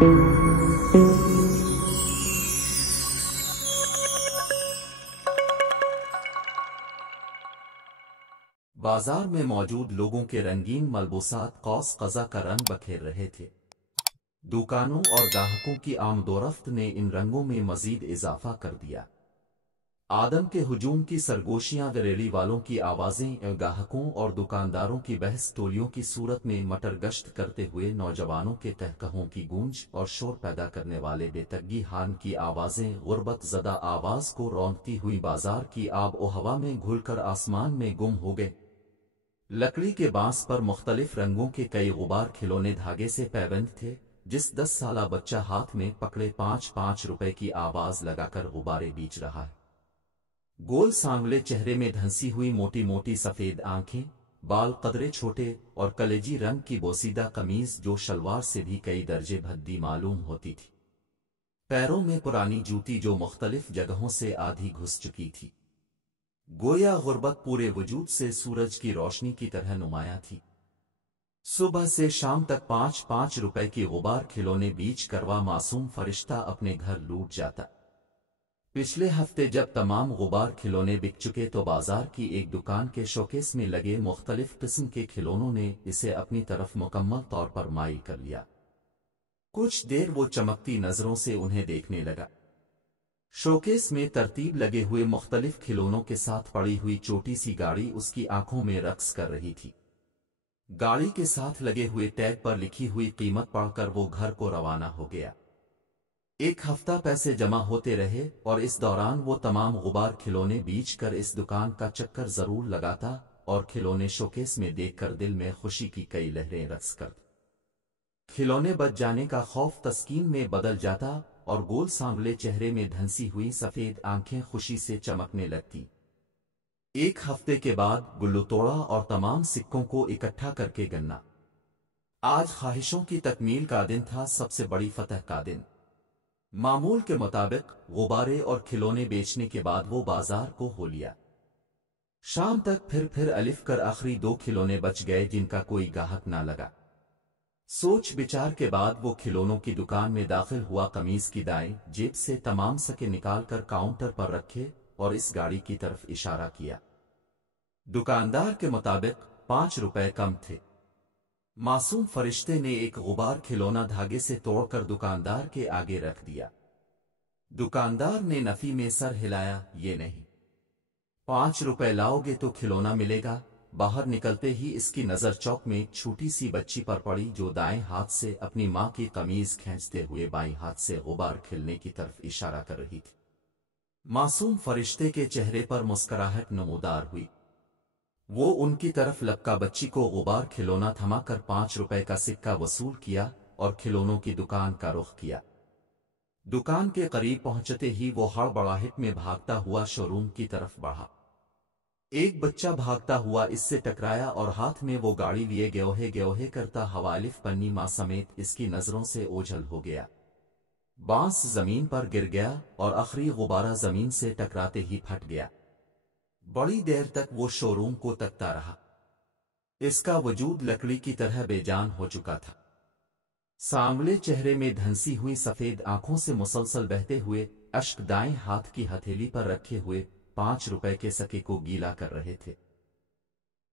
بازار میں موجود لوگوں کے رنگین ملبوسات قوس قزح کا رنگ بکھیر رہے تھے۔ دکانوں اور گاہکوں کی آمد و رفت نے ان رنگوں میں مزید اضافہ کر دیا۔ آدم کے ہجوم کی سرگوشیاں، ریلی والوں کی آوازیں، گاہکوں اور دکانداروں کی بحث ٹولیوں کی صورت میں مٹر گشت کرتے ہوئے نوجوانوں کے قہقہوں کی گونج اور شور پیدا کرنے والے بے تگی ہارن کی آوازیں غربت زدہ آواز کو رونقتی ہوئی بازار کی آب و ہوا میں گھل کر آسمان میں گم ہو گئے۔ لکڑی کے بانس پر مختلف رنگوں کے کئی غبار کھلونے دھاگے سے پیوند تھے، جس 10 سالہ بچہ ہاتھ میں پکڑے 5 روپے کی آواز لگا کر غبارے بیچ رہا ہے۔ گول سانولے چہرے میں دھنسی ہوئی موٹی موٹی سفید آنکھیں، بال قدرے چھوٹے اور کلیجی رنگ کی بوسیدہ قمیض جو شلوار سے بھی کئی درجے بھدی معلوم ہوتی تھی۔ پیروں میں پرانی جوتی جو مختلف جگہوں سے آدھی گھس چکی تھی، گویا غربت پورے وجود سے سورج کی روشنی کی طرح نمایاں تھی۔ صبح سے شام تک 5 روپے کی غبار کھلونے بیچ کروا معصوم فرشتہ اپنے گھر لوٹ جاتا۔ پچھلے ہفتے جب تمام غبار کھلونے بک چکے تو بازار کی ایک دکان کے شوکیس میں لگے مختلف قسم کے کھلونوں نے اسے اپنی طرف مکمل طور پر مائل کر لیا۔ کچھ دیر وہ چمکتی نظروں سے انہیں دیکھنے لگا۔ شوکیس میں ترتیب لگے ہوئے مختلف کھلونوں کے ساتھ پڑی ہوئی چھوٹی سی گاڑی اس کی آنکھوں میں رقص کر رہی تھی۔ گاڑی کے ساتھ لگے ہوئے ٹیگ پر لکھی ہوئی قیمت پڑھ کر وہ گھر کو روانہ ہو گیا۔ ایک ہفتہ پیسے جمع ہوتے رہے اور اس دوران وہ تمام غبار کھلونے بیچ کر اس دکان کا چکر ضرور لگاتا اور کھلونے شوکیس میں دیکھ کر دل میں خوشی کی کئی لہریں رقص کرتا۔ کھلونے بچ جانے کا خوف تسکین میں بدل جاتا اور گول سانولے چہرے میں دھنسی ہوئی سفید آنکھیں خوشی سے چمکنے لگتی۔ ایک ہفتے کے بعد گلو توڑا اور تمام سکوں کو اکٹھا کر کے گنا۔ آج خواہشوں کی تکمیل کا دن تھا، سب سے بڑی فتح کا دن۔ معمول کے مطابق غبارے اور کھلونے بیچنے کے بعد وہ بازار کو ہو لیا۔ شام تک پھر الف کر آخری 2 کھلونے بچ گئے جن کا کوئی گاہک نہ لگا۔ سوچ بچار کے بعد وہ کھلونوں کی دکان میں داخل ہوا، قمیض کی دائیں جیب سے تمام سکے نکال کر کاؤنٹر پر رکھے اور اس گاڑی کی طرف اشارہ کیا۔ دکاندار کے مطابق 5 روپے کم تھے۔ معصوم فرشتے نے ایک غبار کھلونا دھاگے سے توڑ کر دکاندار کے آگے رکھ دیا۔ دکاندار نے نفی میں سر ہلایا، یہ نہیں، 5 روپے لاؤ گے تو کھلونا ملے گا۔ باہر نکلتے ہی اس کی نظر چوک میں چھوٹی سی بچی پر پڑی جو دائیں ہاتھ سے اپنی ماں کی قمیض کھینچتے ہوئے بائیں ہاتھ سے غبار کھلنے کی طرف اشارہ کر رہی تھی۔ معصوم فرشتے کے چہرے پر مسکراہٹ نمودار ہوئی۔ وہ ان کی طرف لپکا، بچی کو غبار کھلونا تھما کر 5 روپے کا سکہ وصول کیا اور کھلونوں کی دکان کا رخ کیا۔ دکان کے قریب پہنچتے ہی وہ ہڑبڑاہٹ میں بھاگتا ہوا شو روم کی طرف بڑھا۔ ایک بچہ بھاگتا ہوا اس سے ٹکرایا اور ہاتھ میں وہ گاڑی لیے گیوہے کرتا ہوا الف پنی ماں سمیت اس کی نظروں سے اوجھل ہو گیا۔ بانس زمین پر گر گیا اور آخری غبارہ زمین سے ٹکراتے ہی پھٹ گیا۔ بڑی دیر تک وہ شو روم کو تکتا رہا۔ اس کا وجود لکڑی کی طرح بے جان ہو چکا تھا۔ سانولے چہرے میں دھنسی ہوئی سفید آنکھوں سے مسلسل بہتے ہوئے اشک دائیں ہاتھ کی ہتھیلی پر رکھے ہوئے 5 روپے کے سکے کو گیلا کر رہے تھے۔